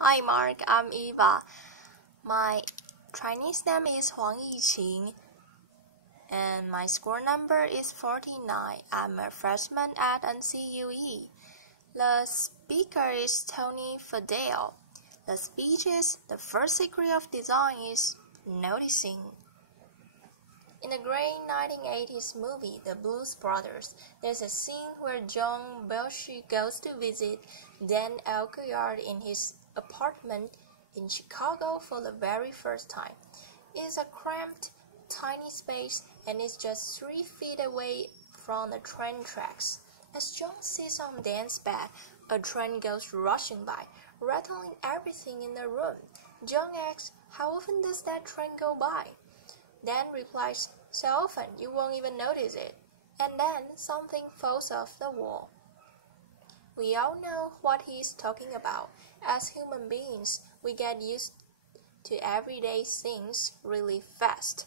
Hi Mark, I'm Eva. My Chinese name is Huang Yiqing and my score number is 49. I'm a freshman at NCUE. The speaker is Tony Fadell. The speech is, the first secret of design is noticing. In the great 1980s movie, The Blues Brothers, there's a scene where John Belushi goes to visit Dan Aykroyd in his apartment in Chicago for the very first time. It is a cramped, tiny space and is just 3 feet away from the train tracks. As John sits on Dan's bed, a train goes rushing by, rattling everything in the room. John asks, "How often does that train go by?" Dan replies, "So often you won't even notice it." And then something falls off the wall. We all know what he is talking about. As human beings, we get used to everyday things really fast.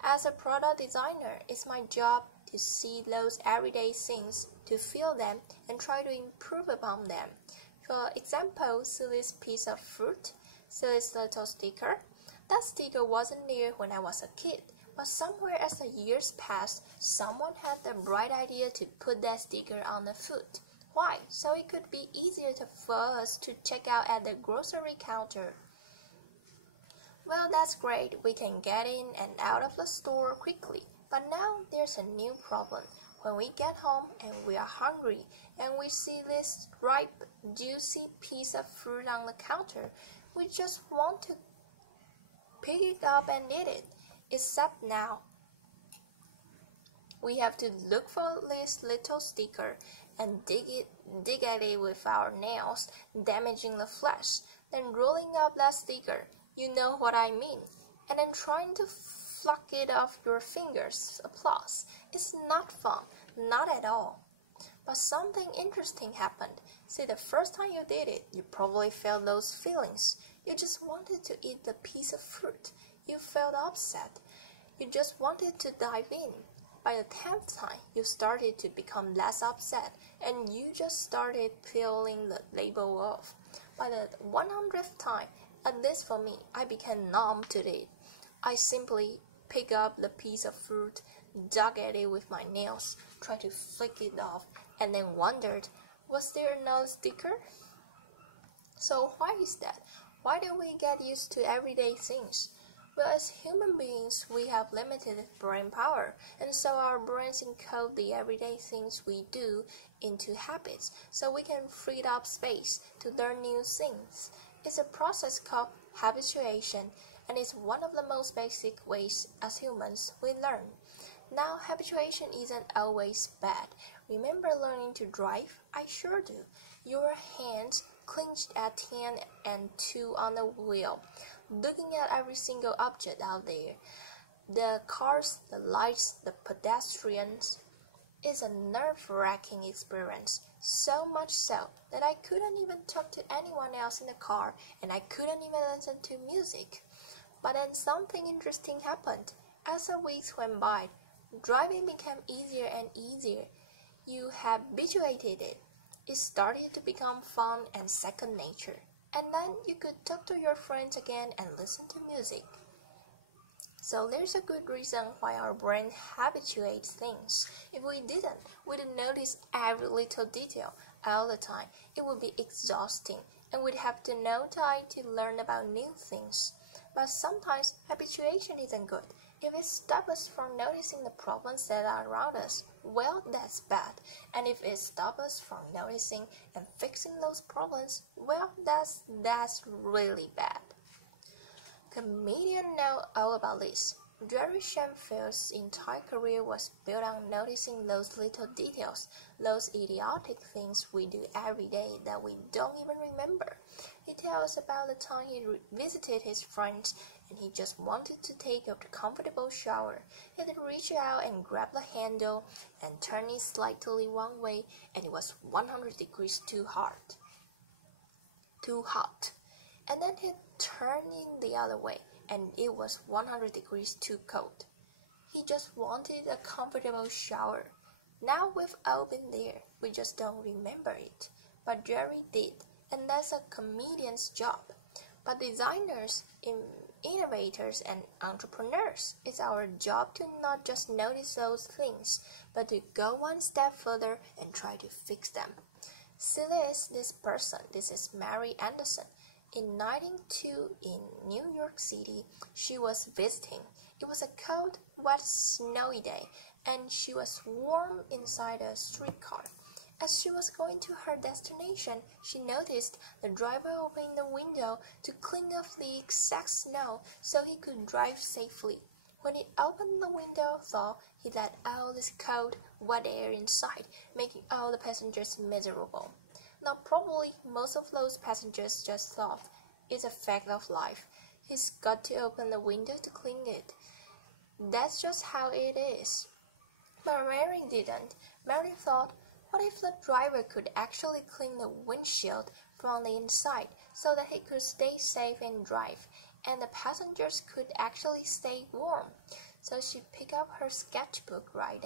As a product designer, it's my job to see those everyday things, to feel them, and try to improve upon them. For example, see this piece of fruit? See this little sticker? That sticker wasn't there when I was a kid, but somewhere as the years passed, someone had the bright idea to put that sticker on the food. Why? So it could be easier for us to check out at the grocery counter. Well, that's great. We can get in and out of the store quickly. But now there's a new problem. When we get home and we are hungry and we see this ripe, juicy piece of fruit on the counter, we just want to pick it up and eat it. Except now, we have to look for this little sticker and dig at it with our nails, damaging the flesh, then rolling up that sticker, you know what I mean, and then trying to pluck it off your fingers. Applause. It's not fun, not at all. But something interesting happened. See, the first time you did it, you probably felt those feelings. You just wanted to eat the piece of fruit. You felt upset. You just wanted to dive in. By the 10th time, you started to become less upset, and you just started peeling the label off. By the 100th time, at least for me, I became numb to it. I simply picked up the piece of fruit, dug at it with my nails, tried to flick it off, and then wondered, was there another sticker? So why is that? Why do we get used to everyday things? Well, as human beings, we have limited brain power, and so our brains encode the everyday things we do into habits, so we can free up space to learn new things. It's a process called habituation, and it's one of the most basic ways as humans we learn. Now, habituation isn't always bad. Remember learning to drive? I sure do. Your hands clenched at 10 and 2 on the wheel, looking at every single object out there. The cars, the lights, the pedestrians. It's a nerve-wracking experience, so much so that I couldn't even talk to anyone else in the car, and I couldn't even listen to music. But then something interesting happened. As the weeks went by, driving became easier and easier. You habituated it. It started to become fun and second nature. And then you could talk to your friends again and listen to music. So there's a good reason why our brain habituates things. If we didn't, we'd notice every little detail all the time. It would be exhausting, and we'd have no time to learn about new things. But sometimes habituation isn't good. If it stops us from noticing the problems that are around us, well, that's bad. And if it stops us from noticing and fixing those problems, well, that's really bad. Comedians know all about this. Jerry Seinfeld's entire career was built on noticing those little details, those idiotic things we do every day that we don't even remember. He tells about the time he visited his friends and he just wanted to take a comfortable shower. He had reached out and grabbed the handle and turned it slightly one way, and it was 100 degrees too hot. And then he turned it the other way, and it was 100 degrees too cold. He just wanted a comfortable shower. Now we've all been there, we just don't remember it. But Jerry did. and that's a comedian's job. But designers, innovators, and entrepreneurs, it's our job to not just notice those things, but to go one step further and try to fix them. This person. This is Mary Anderson. In 1902 in New York City, she was visiting. It was a cold, wet, snowy day, and she was warm inside a streetcar. As she was going to her destination, she noticed the driver opening the window to clean off the excess snow so he could drive safely. When he opened the window, though, he let out this cold, wet air inside, making all the passengers miserable. Now, probably most of those passengers just thought, it's a fact of life. He's got to open the window to clean it. That's just how it is. But Mary didn't. Mary thought, what if the driver could actually clean the windshield from the inside so that he could stay safe and drive, and the passengers could actually stay warm? So she picked up her sketchbook right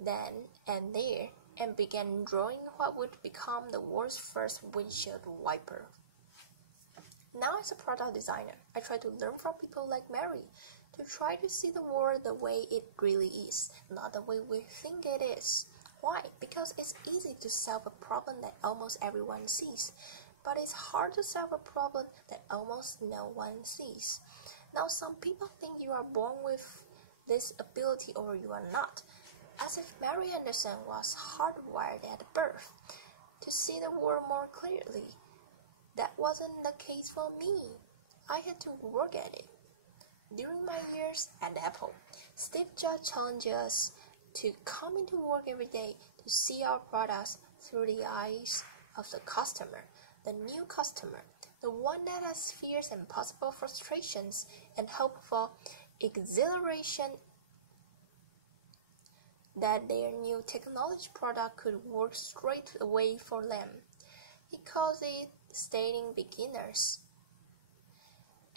then and there and began drawing what would become the world's first windshield wiper. Now, as a product designer, I try to learn from people like Mary, to try to see the world the way it really is, not the way we think it is. Why? Because it's easy to solve a problem that almost everyone sees, but it's hard to solve a problem that almost no one sees. Now, some people think you are born with this ability or you are not, as if Mary Anderson was hardwired at birth to see the world more clearly. That wasn't the case for me. I had to work at it. During my years at Apple, Steve Jobs challenged us to come into work every day to see our products through the eyes of the customer, the new customer, the one that has fears and possible frustrations and hope for exhilaration that their new technology product could work straight away for them. He calls it stating beginners,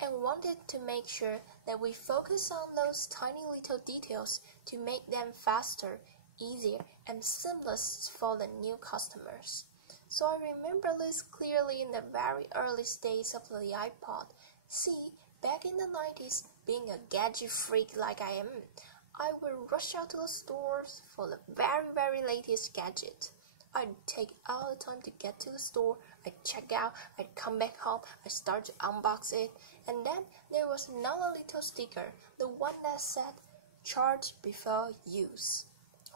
and wanted to make sure that we focus on those tiny little details to make them faster, easier, and seamless for the new customers. So I remember this clearly in the very early days of the iPod. See, back in the 90s, being a gadget freak like I am, I would rush out to the stores for the very latest gadget. I'd take all the time to get to the store, I'd check out, I'd come back home, I'd start to unbox it, and then there was another little sticker, the one that said, charge before use.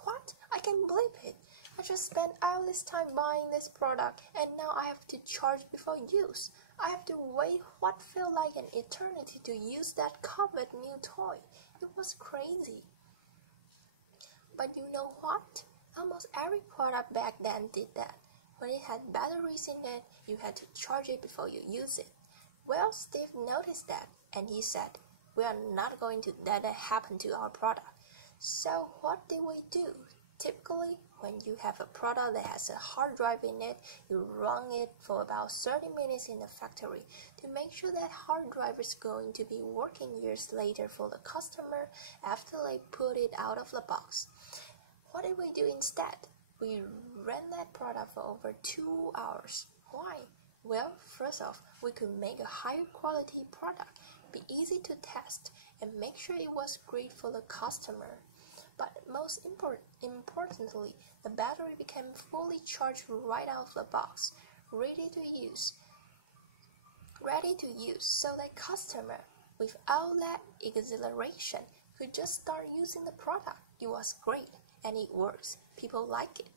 What? I can't believe it. I just spent all this time buying this product, and now I have to charge before use. I have to wait what felt like an eternity to use that coveted new toy. It was crazy. But you know what? Almost every product back then did that. When it had batteries in it, you had to charge it before you use it. Well, Steve noticed that, and he said, we are not going to let that happen to our product. So what did we do? Typically, when you have a product that has a hard drive in it, you run it for about 30 minutes in the factory to make sure that hard drive is going to be working years later for the customer after they put it out of the box. What did we do instead? We ran that product for over 2 hours. Why? Well, first off, we could make a higher quality product, be easy to test, and make sure it was great for the customer. But most importantly, the battery became fully charged right out of the box, ready to use, so that customer, without that exhilaration, could just start using the product. It was great, and it works. People like it.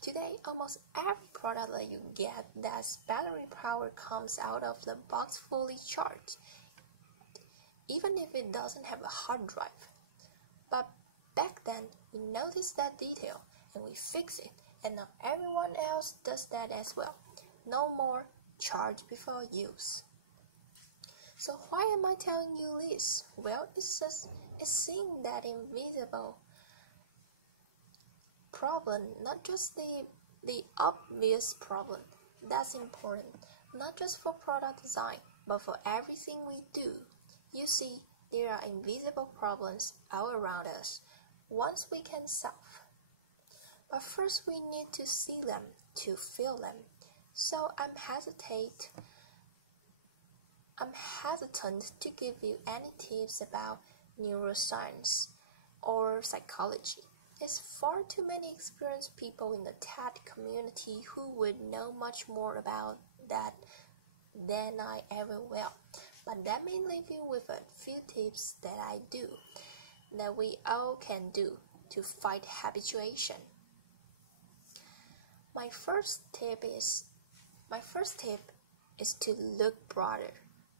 Today, almost every product that you get that's battery power comes out of the box fully charged, even if it doesn't have a hard drive. But back then, we noticed that detail, and we fixed it, and now everyone else does that as well. No more charge before use. So why am I telling you this? Well, it's seeing that invisible problem, not just the obvious problem. That's important, not just for product design, but for everything we do. You see, there are invisible problems all around us, ones we can solve. But first we need to see them, to feel them. So I'm hesitant to give you any tips about neuroscience or psychology. There's far too many experienced people in the TED community who would know much more about that than I ever will. But let me leave you with a few tips that I do, that we all can do to fight habituation. My first tip is to look broader.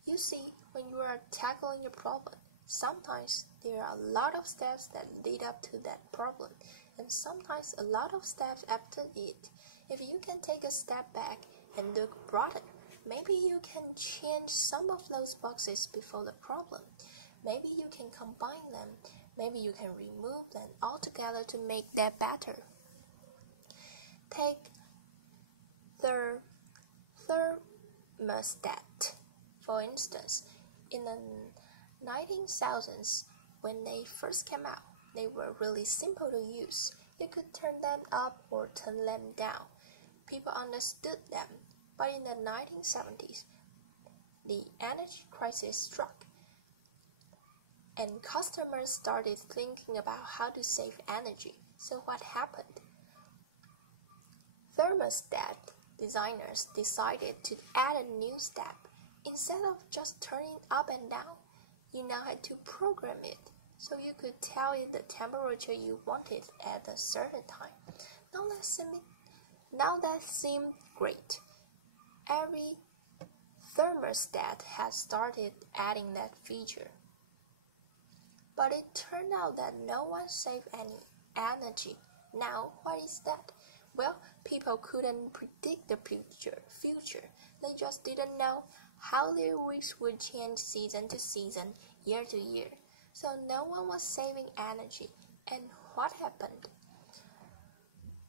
You see, when you are tackling a problem, sometimes there are a lot of steps that lead up to that problem, and sometimes a lot of steps after it. If you can take a step back and look broader, maybe you can change some of those boxes before the problem. Maybe you can combine them. Maybe you can remove them altogether to make that better. Take the thermostat, for instance. In the 19,000s, when they first came out, they were really simple to use. You could turn them up or turn them down. People understood them. But in the 1970s, the energy crisis struck, and customers started thinking about how to save energy. So what happened? Thermostat designers decided to add a new step. Instead of just turning up and down, you now had to program it, so you could tell it the temperature you wanted at a certain time. Now that seemed great. Every thermostat has started adding that feature. But it turned out that no one saved any energy. Now, what is that? Well, people couldn't predict the future. They just didn't know how their weeks would change season to season, year to year. So no one was saving energy. And what happened?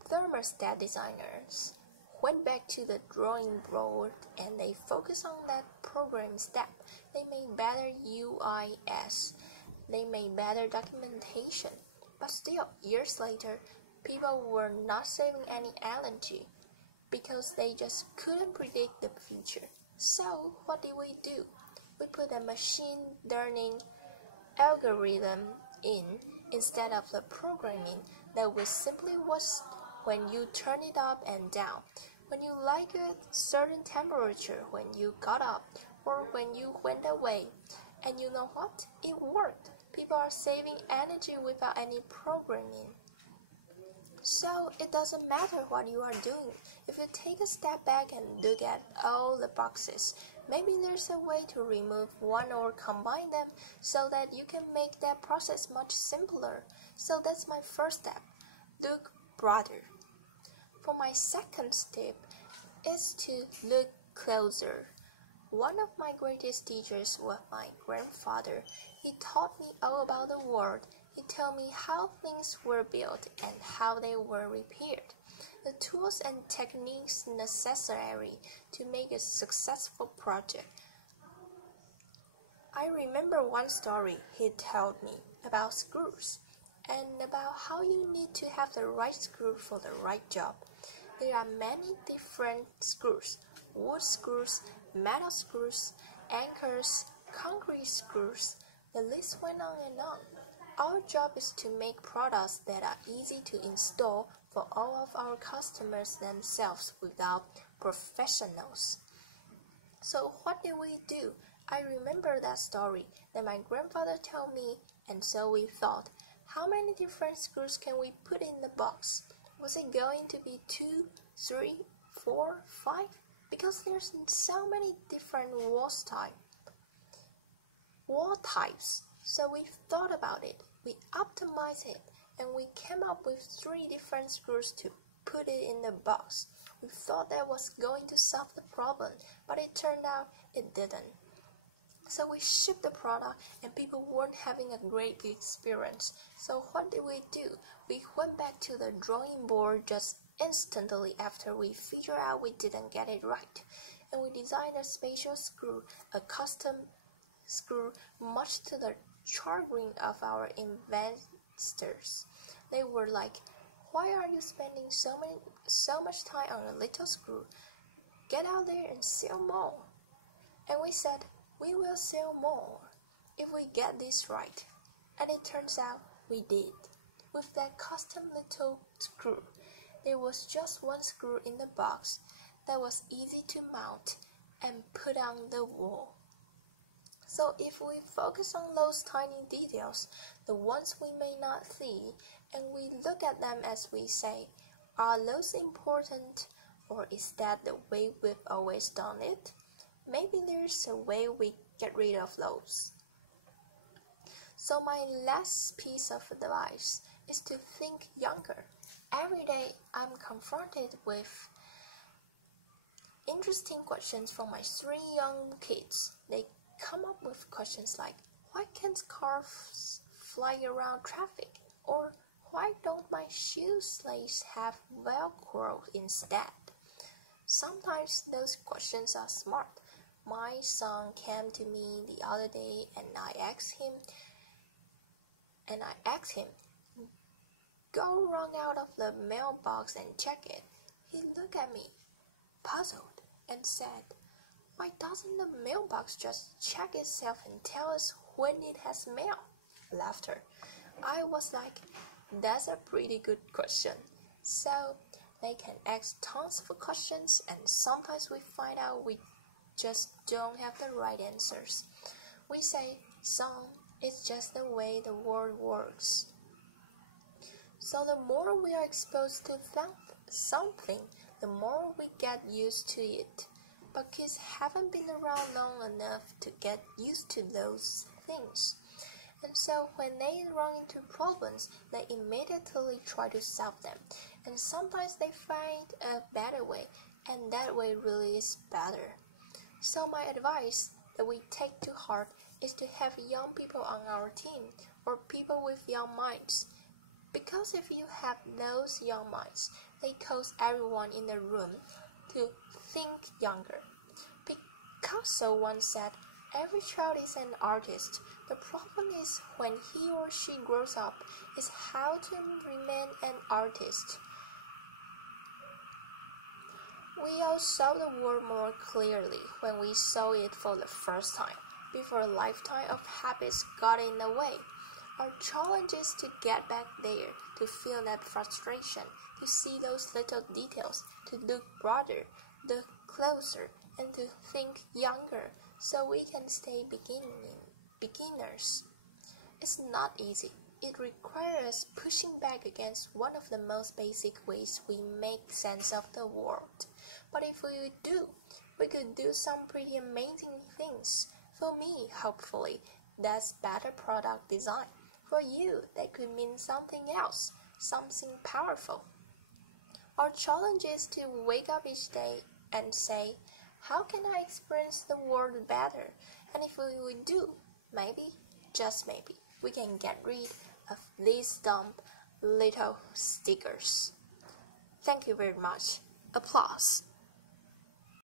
Thermostat designers went back to the drawing board and they focused on that program step. They made better UIs. They made better documentation. But still, years later, people were not saving any energy because they just couldn't predict the future. So what did we do? We put a machine learning algorithm in instead of the programming that was simply was when you turn it up and down, when you like a certain temperature, when you got up, or when you went away. And you know what? It worked. People are saving energy without any programming. So it doesn't matter what you are doing. If you take a step back and look at all the boxes, maybe there's a way to remove one or combine them so that you can make that process much simpler. So that's my first step. Look broader. For my second tip is to look closer. One of my greatest teachers was my grandfather. He taught me all about the world. He told me how things were built and how they were repaired, the tools and techniques necessary to make a successful project. I remember one story he told me about screws and about how you need to have the right screw for the right job. There are many different screws: wood screws, metal screws, anchors, concrete screws. The list went on and on. Our job is to make products that are easy to install for all of our customers themselves without professionals. So what did we do? I remember that story that my grandfather told me, and so we thought, how many different screws can we put in the box? Was it going to be 2, 3, 4, 5? Because there's so many different wall types. So we thought about it, we optimized it, and we came up with 3 different screws to put it in the box. We thought that was going to solve the problem, but it turned out it didn't. So we shipped the product and people weren't having a great experience. So what did we do? We went back to the drawing board just instantly after we figured out we didn't get it right. And we designed a special screw, a custom screw, much to the chagrin of our investors. They were like, Why are you spending so much time on a little screw? Get out there and sell more. And we said, we will sell more if we get this right. And it turns out we did. With that custom little screw, there was just one screw in the box that was easy to mount and put on the wall. So if we focus on those tiny details, the ones we may not see, and we look at them as we say, are those important, or is that the way we've always done it? Maybe there's a way we get rid of those. So my last piece of advice is to think younger. Every day I'm confronted with interesting questions from my 3 young kids. They come up with questions like, why can't cars fly around traffic? Or why don't my shoe laces have Velcro instead? Sometimes those questions are smart. My son came to me the other day and I asked him, go run out of the mailbox and check it. He looked at me, puzzled, and said, why doesn't the mailbox just check itself and tell us when it has mail? Laughter. I was like, that's a pretty good question. So they can ask tons of questions, and sometimes we find out we just don't have the right answers. We say, son, it's just the way the world works. So the more we are exposed to something, the more we get used to it. But kids haven't been around long enough to get used to those things. And so when they run into problems, they immediately try to solve them. And sometimes they find a better way, and that way really is better. So my advice that we take to heart is to have young people on our team, or people with young minds. Because if you have those young minds, they cause everyone in the room to think younger. Picasso once said, every child is an artist. The problem is when he or she grows up is how to remain an artist. We all saw the world more clearly when we saw it for the first time, before a lifetime of habits got in the way. Our challenge is to get back there, to feel that frustration, to see those little details, to look broader, look closer, and to think younger, so we can stay beginners. It's not easy. It requires pushing back against one of the most basic ways we make sense of the world. But if we do, we could do some pretty amazing things. For me, hopefully, that's better product design. For you, that could mean something else, something powerful. Our challenge is to wake up each day and say, how can I experience the world better? And if we do, maybe, just maybe, we can get rid of these dumb little stickers. Thank you very much. Applause.